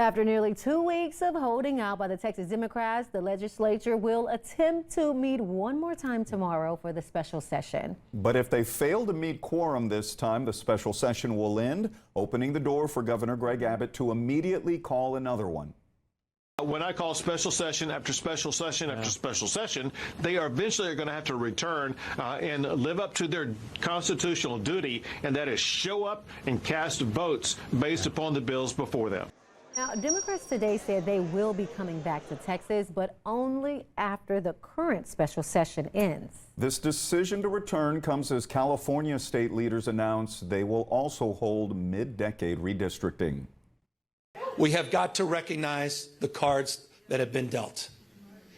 After nearly 2 weeks of holding out by the Texas Democrats, the legislature will attempt to meet one more time tomorrow for the special session. But if they fail to meet quorum this time, the special session will end, opening the door for Governor Greg Abbott to immediately call another one. When I call special session after special session after special session, they are eventually going to have to return and live up to their constitutional duty, and that is show up and cast votes based upon the bills before them. Now, Democrats today said they will be coming back to Texas, but only after the current special session ends. This decision to return comes as California state leaders announce they will also hold mid-decade redistricting. We have got to recognize the cards that have been dealt,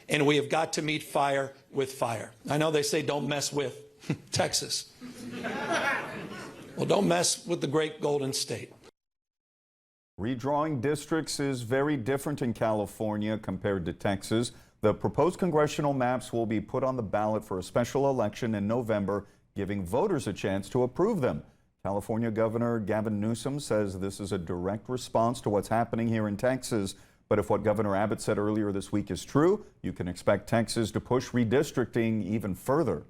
and we have got to meet fire with fire. I know they say don't mess with Texas. Well, don't mess with the great Golden State. Redrawing districts is very different in California compared to Texas. The proposed congressional maps will be put on the ballot for a special election in November, giving voters a chance to approve them. California Governor Gavin Newsom says this is a direct response to what's happening here in Texas. But if what Governor Abbott said earlier this week is true, you can expect Texas to push redistricting even further.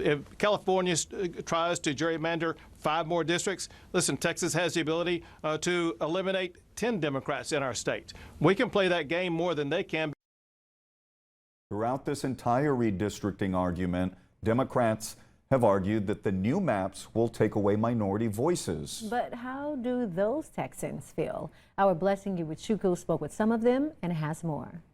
If California tries to gerrymander 5 more districts, listen, Texas has the ability to eliminate 10 Democrats in our state. We can play that game more than they can. Throughout this entire redistricting argument, Democrats have argued that the new maps will take away minority voices. But how do those Texans feel? Our Blessing Iwuchukwu spoke with some of them and has more.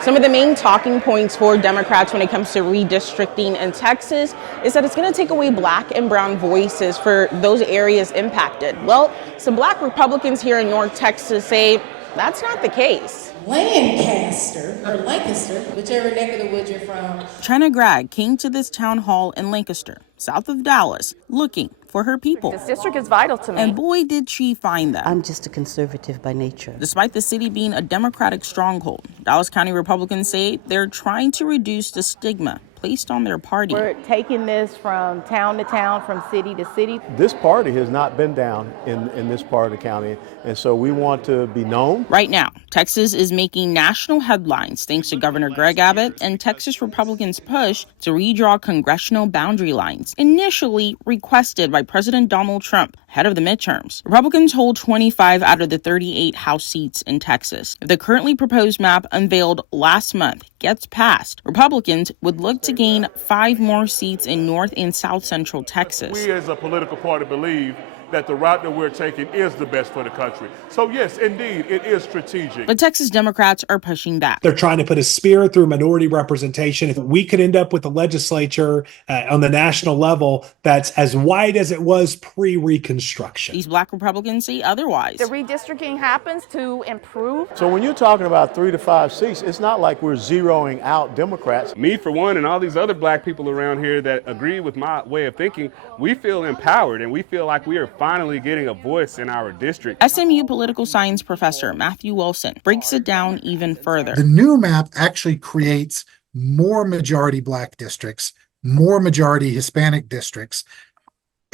Some of the main talking points for Democrats when it comes to redistricting in Texas is that it's going to take away black and brown voices for those areas impacted. Well, some black Republicans here in North Texas say that's not the case. Lancaster, or Lancaster, whichever neck of the woods you're from. Trina Gregg came to this town hall in Lancaster, south of Dallas, looking for her people. This district is vital to me. And boy, did she find them. I'm just a conservative by nature. Despite the city being a Democratic stronghold, Dallas County Republicans say they're trying to reduce the stigma placed on their party. We're taking this from town to town, from city to city. This party has not been down in this part of the county, and so we want to be known. Right now, Texas is making national headlines thanks to Governor Greg Abbott and Texas Republicans' push to redraw congressional boundary lines, initially requested by President Donald Trump ahead of the midterms. Republicans hold 25 out of the 38 House seats in Texas. If the currently proposed map unveiled last month gets passed, Republicans would look to gain 5 more seats in North and South Central Texas. We as a political party believe that the route that we're taking is the best for the country. So yes, indeed, it is strategic. But Texas Democrats are pushing back. They're trying to put a spear through minority representation. If we could end up with a legislature on the national level that's as wide as it was pre-Reconstruction. These black Republicans say otherwise. The redistricting happens to improve. So when you're talking about 3 to 5 seats, it's not like we're zeroing out Democrats. Me, for one, and all these other black people around here that agree with my way of thinking, we feel empowered and we feel like we are finally getting a voice in our district. SMU political science professor Matthew Wilson breaks it down even further. The new map actually creates more majority black districts, more majority Hispanic districts,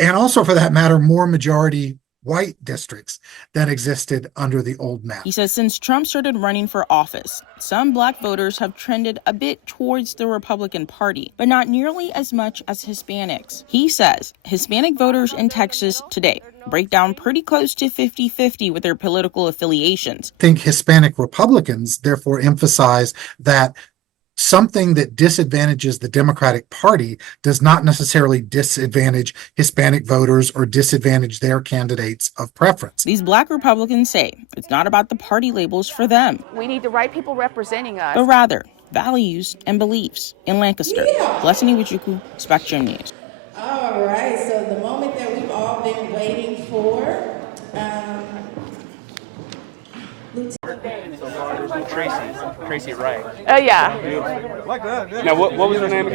and also, for that matter, more majority white districts that existed under the old map. He says since Trump started running for office, some black voters have trended a bit towards the Republican Party, but not nearly as much as Hispanics. He says Hispanic voters in Texas today break down pretty close to 50-50 with their political affiliations. I think Hispanic Republicans therefore emphasize that something that disadvantages the Democratic Party does not necessarily disadvantage Hispanic voters or disadvantage their candidates of preference. These black Republicans say it's not about the party labels for them. We need the right people representing us. But rather, values and beliefs. In Lancaster, Blessing Iwuchukwu, Spectrum News. All right, so the moment that we've all been waiting for. Tracy Wright. Yeah. Now, what was her name again?